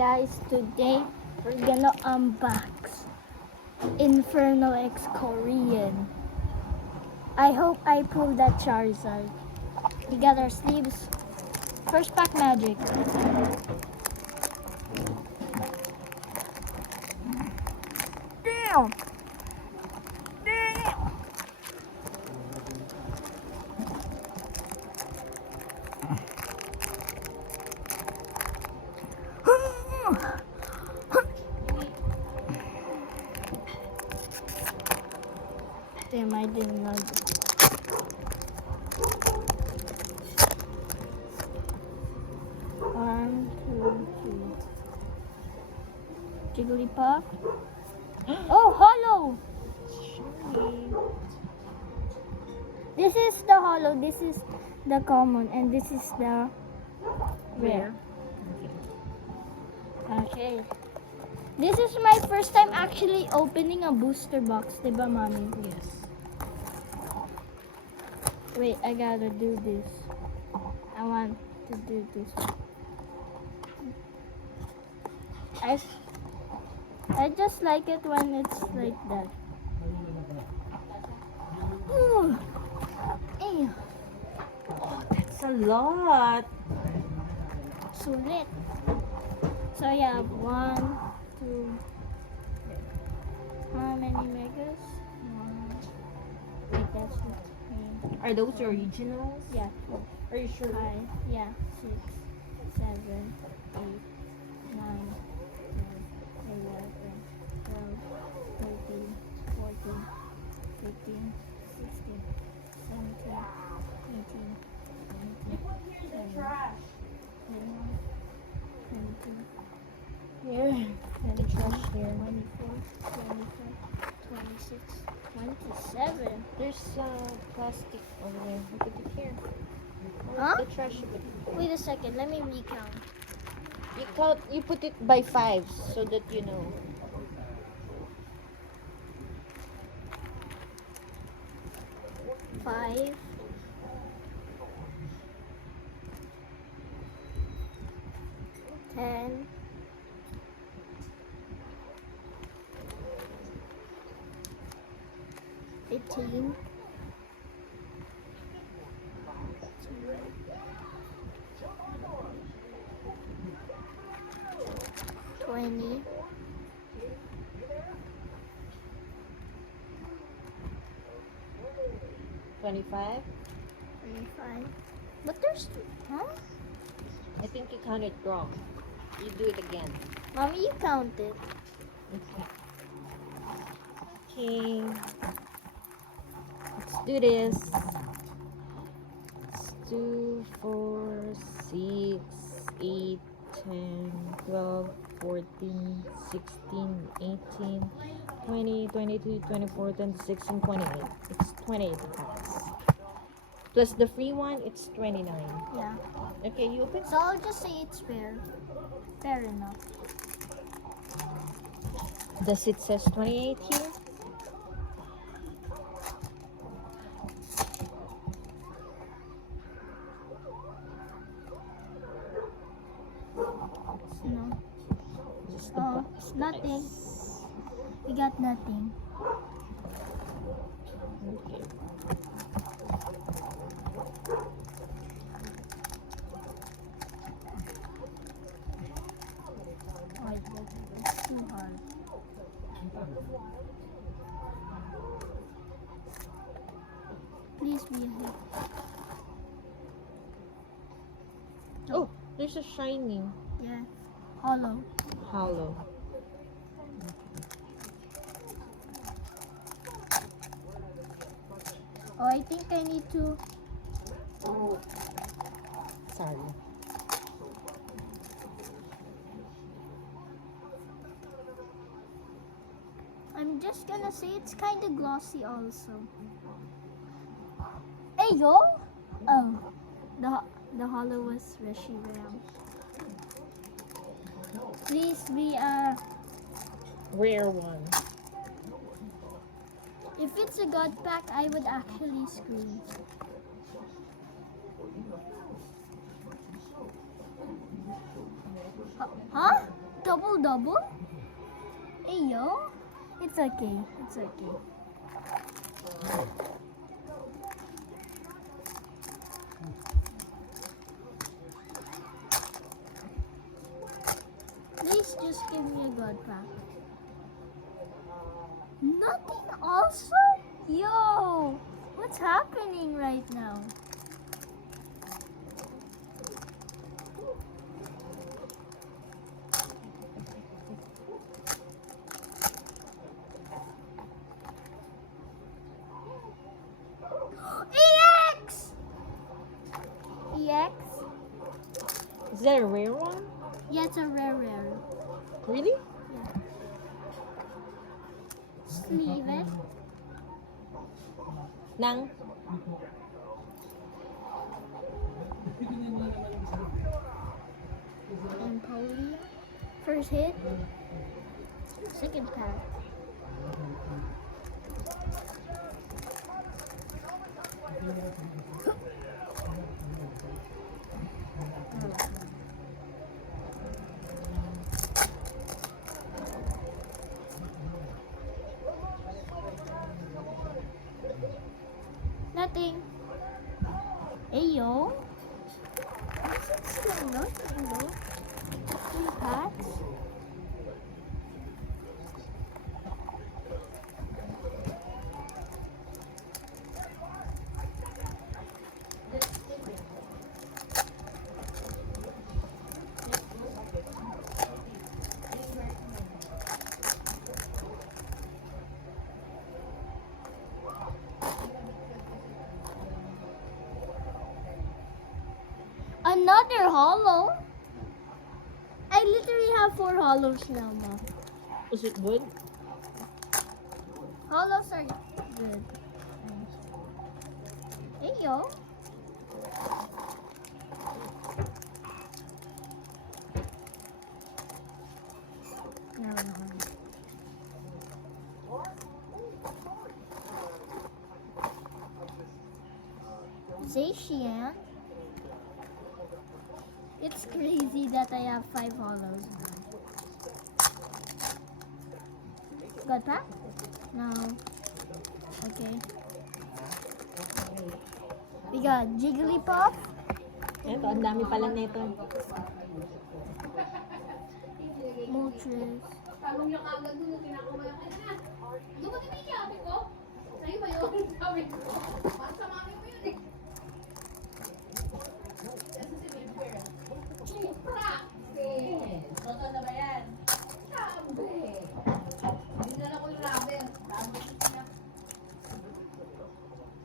Guys, today we're gonna unbox Inferno X Korean. I hope I pull that Charizard. We got our sleeves. First pack magic. Damn! Damn! Damn, I didn't know that. One, two, three. Jigglypuff. Oh, hollow! This is the hollow, this is the common, and this is the rare. Okay. This is my first time actually opening a booster box, diba, mommy? Yes. Wait, I gotta do this. I want to do this. I just like it when it's like that. Ooh. Ew. That's a lot. Sulit. So yeah, 1, 2. How many megas? Wait, that's 3. Are those originals? Yeah, Are you sure? 5. Yeah, 6, 7, 8, 9, 10, 11, 12, 13, 14, 15, 16, 17, 18, 19, 20, 21, 22, Here. The trash here. 24, 25, 26, 27. There's plastic over there. You put it here. Huh? The trash. You put it. Wait a second, let me recount. You count. You put it by fives so that you know. 5, 10, 15, 20, 25. 25. But there's, huh? I think you counted wrong. You do it again. Mommy, you counted. Okay. Let's do this. 2, 4, 6, 8, 10, 12, 14, 16, 18, 20, 22, 24, 26, and 28. It's 28 packs. Plus the free one, it's 29. Yeah. Okay, you open. So I'll just say it's fair. Fair enough. Does it says 28 here? No. Just the Oh, box. nothing. Nice. We got nothing. Okay. Oh, it's too hard. Please be a hit. Oh, there's a shiny Yeah. Hollow. hollow. Oh, I think I need to. Sorry. I'm just gonna say it's kind of glossy also. Hey yo! Oh, the hollow was Reshiram. Please be a. Rare one. If it's a god pack, I would actually scream. Huh? double? Hey, yo. It's okay. It's okay. Please just give me a god pack. Nothing also? Yo! What's happening right now? EX! EX? Is that a rare one? Yeah, it's a rare. Really? Sleeve it. Nang? Empoleon. First hit. Second pack. Nothing. Ayo. It's still nothing though. 3 packs. Another hollow? I literally have 4 hollows now, Mom. Is it good? Hollows are good. Hey, yo. No. Zacian. It's crazy that I have 5 hollows. Got that? No. Okay. We got Jigglypuff. Ito, ang dami pala nito. Moltres. Talong yung agad dun, kinakumayan ka na. Doon mo din yung sabi ko. Sa'yo ba yun? Sabi ko. Para sa mami mo yun eh. Kasi si Milper. Chipra! Toto na ba yan? Sabi. Dinala ko yung rubber. Rubber niya.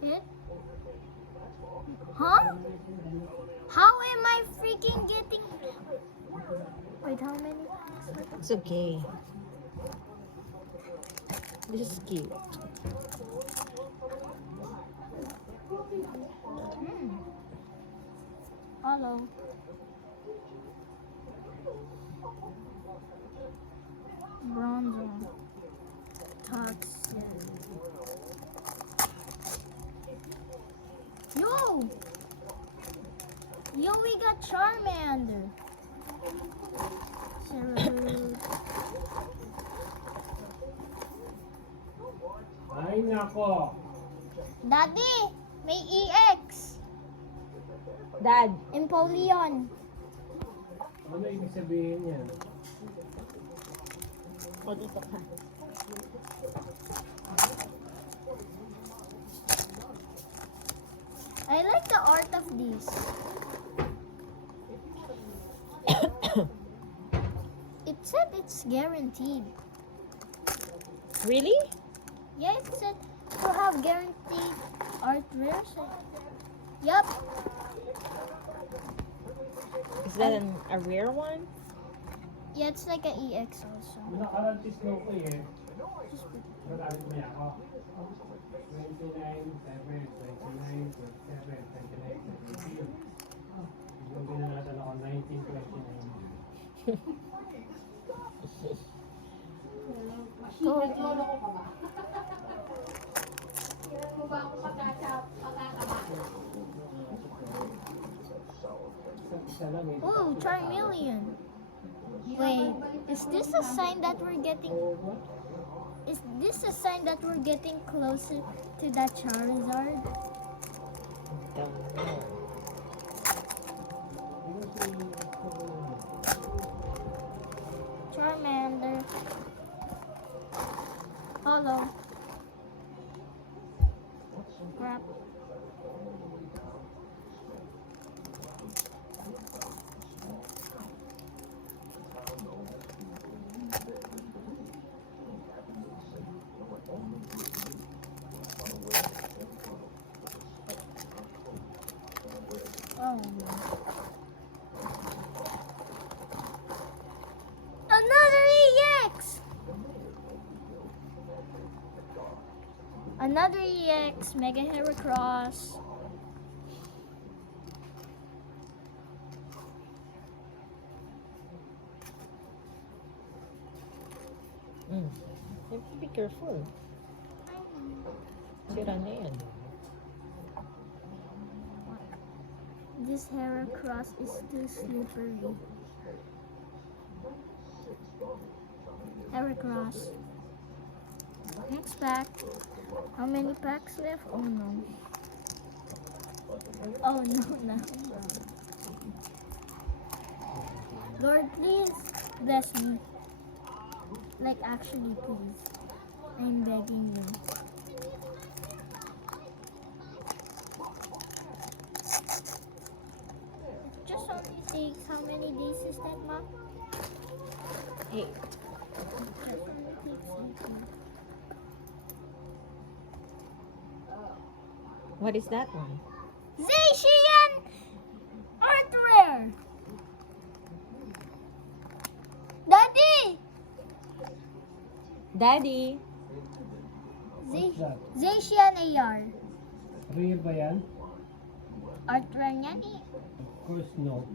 Hit? Huh? How am I freaking getting... Wait, how many? It's okay. This is cute. Hello. Bronzor. Toxic. Yo! Yo, we got Charmander. Cerebroot. Ay, nako. Daddy! May EX! Dad, Empoleon. Ano ibig sabihin yan? o dito ka. I like the art of these. It said it's guaranteed. Really? Yeah, it said to have guaranteed art rares. Yup. Is that a rare one? Yeah, it's like an EX also. Nakarantis na ako eh. Nakarantis mo yan ako. 29, 7, 29, 27, 29, 17. Yung binalatan ako 19, 29. Naglolo ko ka ba? Kailan mo ba ako pagkakaba? Isa lang eh. Ooh, Charmeleon. Wait, is this a sign that we're getting? Is this a sign that we're getting closer to that Charizard? Don't know. Charmander. Hello. Crap. Oh no. Another EX! Another EX, Mega Heracross. You have to be careful. Sira na yan. This Heracross is too slippery. Heracross. Next pack. How many packs left? Oh no. Oh no, no. Lord, please bless me. Like, actually, please. I'm begging you. It just only takes how many days is that, Mom? Hey, Just only takes 18. what is that one? Zacian Art Rare! Daddy! Daddy! What's that? Zacian AR. Real ba yan? Art Rare yan eh. Of course no.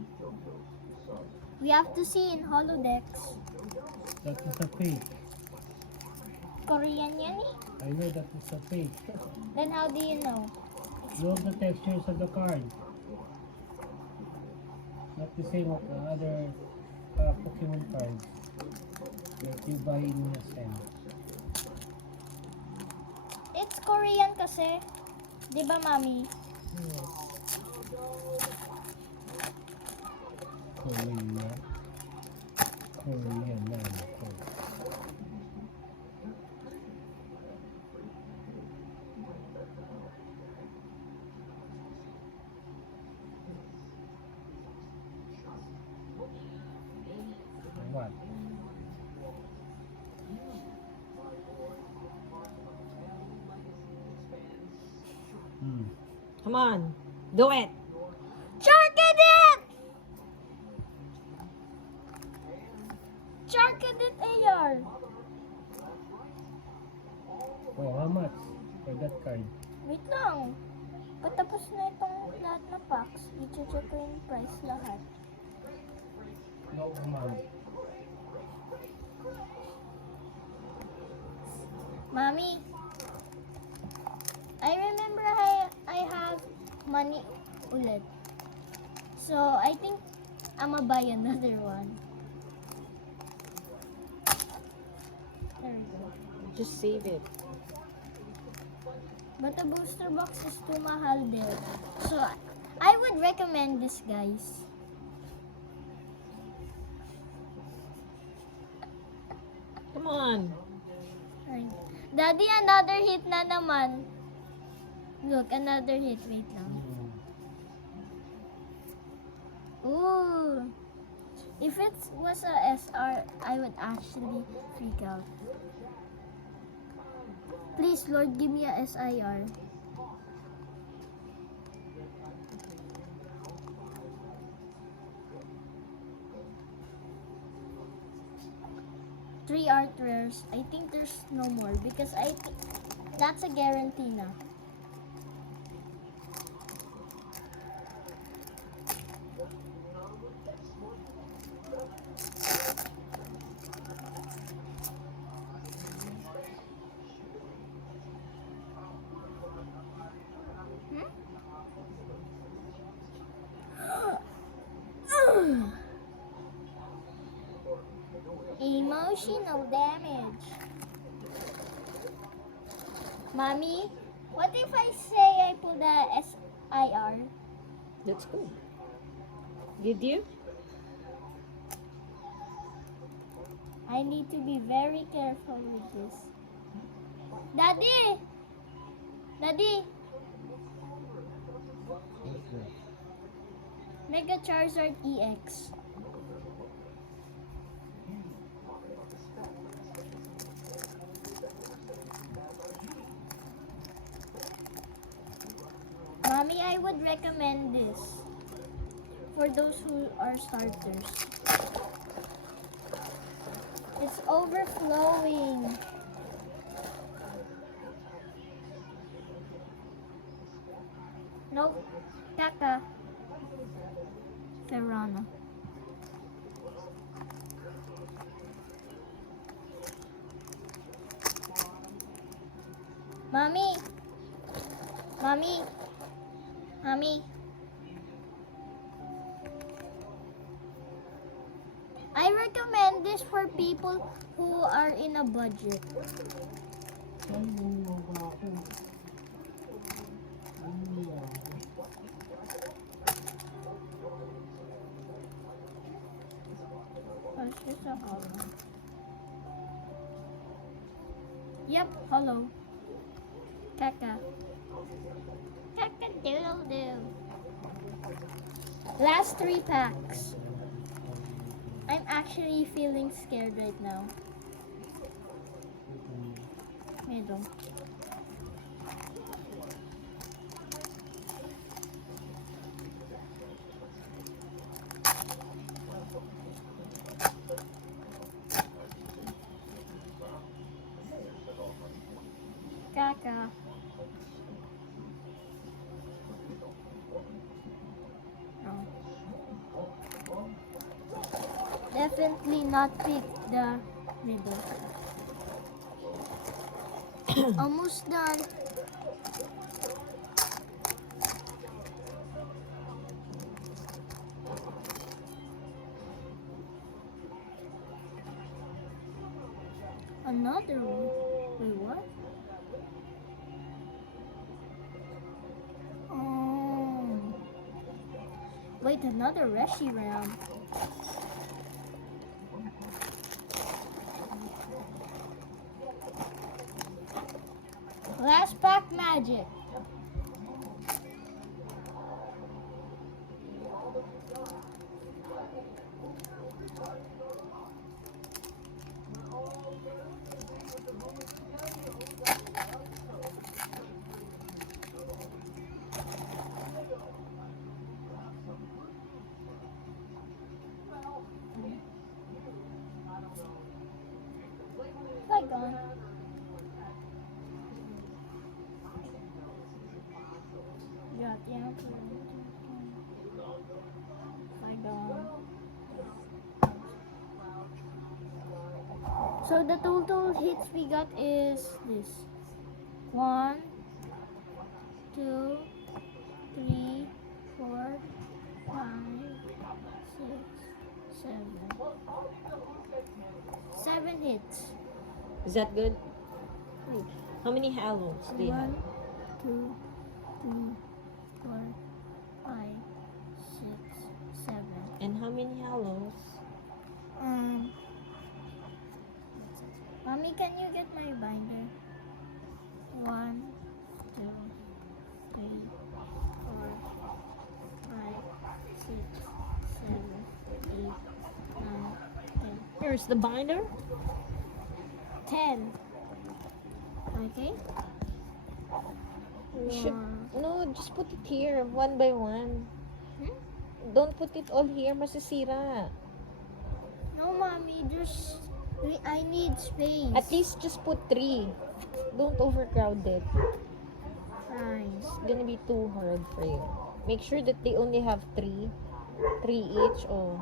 We have to see in Holodecks. That is a fake. Korean yan eh. I know that is a fake. Then how do you know? Look the textures of the card. Not the same of the other Pokemon cards that you buy in a stand. It's Korean kasi. Di ba, Mami? Korea. Korean man. What? Come on, do it! Charcadet! Charcadet AR. Oh, how much for that card? Wait lang. Patapos na itong lahat na packs. I-check ko yung price lahat. No amount. Mommy, I remember I have money ulit. So, I think I'ma buy another one. There we go. Just save it. But the booster box is too mahal there. So, I would recommend this, guys. Come on. Alright. Daddy, another hit na naman. Look, another hit. Wait lang. Ooh. If it was a SR, I would actually freak out. Please, Lord, give me a SIR. Three art rares. I think there's no more because that's a guarantee na. Emotional damage. Mommy, what if I say I pull the SIR? That's good. Did you? I need to be very careful with this. Daddy! Daddy! Mega Charizard EX. Mommy, I would recommend this for those who are starters. It's overflowing. Nope. Kaka. Serrano. Mommy. Mommy. Mommy. I recommend this for people who are in a budget. What's this a hollow? Yep, hollow. Kaka. Kaka doodle doo. Last 3 packs. I'm actually feeling scared right now. Middle. Kaka. No. Definitely not pick the middle. Almost done. Another one. Wait, what? Oh. Wait, another Reshiram. Last pack magic. Saigon. Got yeah. Saigon. So the total hits we got is this. 1, 2, 3, 4, 5, 6, 7. 7 hits. Is that good? Wait. How many halos do you have? 1, 2, 3, 4, 5, 6, 7. And how many halos? Mommy, can you get my binder? 1, 2, 3, 4, 5, 6, 7, 8, 9, 10. Here's the binder. 10. Okay. You should, One. no, just put it here, one by one. Hmm? Don't put it all here, masisira. No, mommy, I need space. At least just put 3. Don't overcrowd it. Fine. It's gonna be too hard for you. Make sure that they only have 3. 3 each. Oh.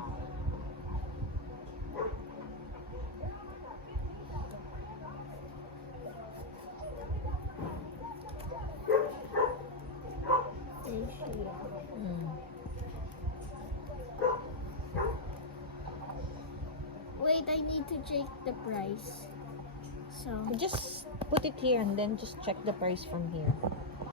Wait, I need to check the price. So Just put it here and then just check the price from here.